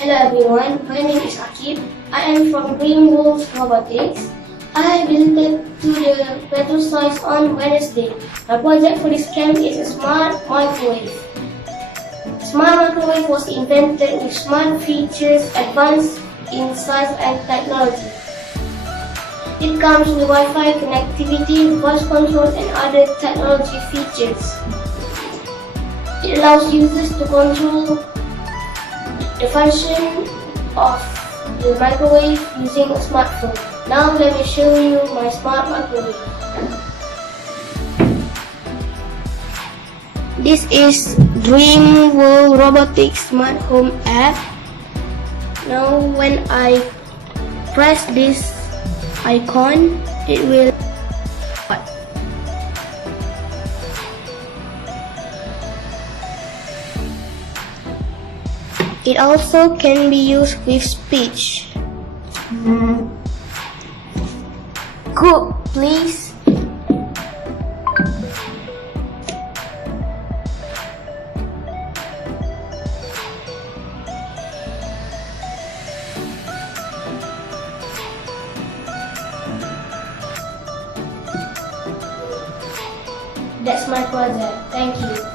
Hello everyone, my name is Aqib. I am from Dream World Robotics. I visited to the Petrosains on Wednesday. My project for this camp is a smart microwave. Smart microwave was invented with smart features advanced in size and technology. It comes with Wi-Fi connectivity, voice control and other technology features. It allows users to control the function of the microwave using a smartphone. Now let me show you my smart microwave. This is Dream World Robotics Smart Home app. Now when I press this icon, it will It also can be used with speech. Cook, please. That's my project. Thank you.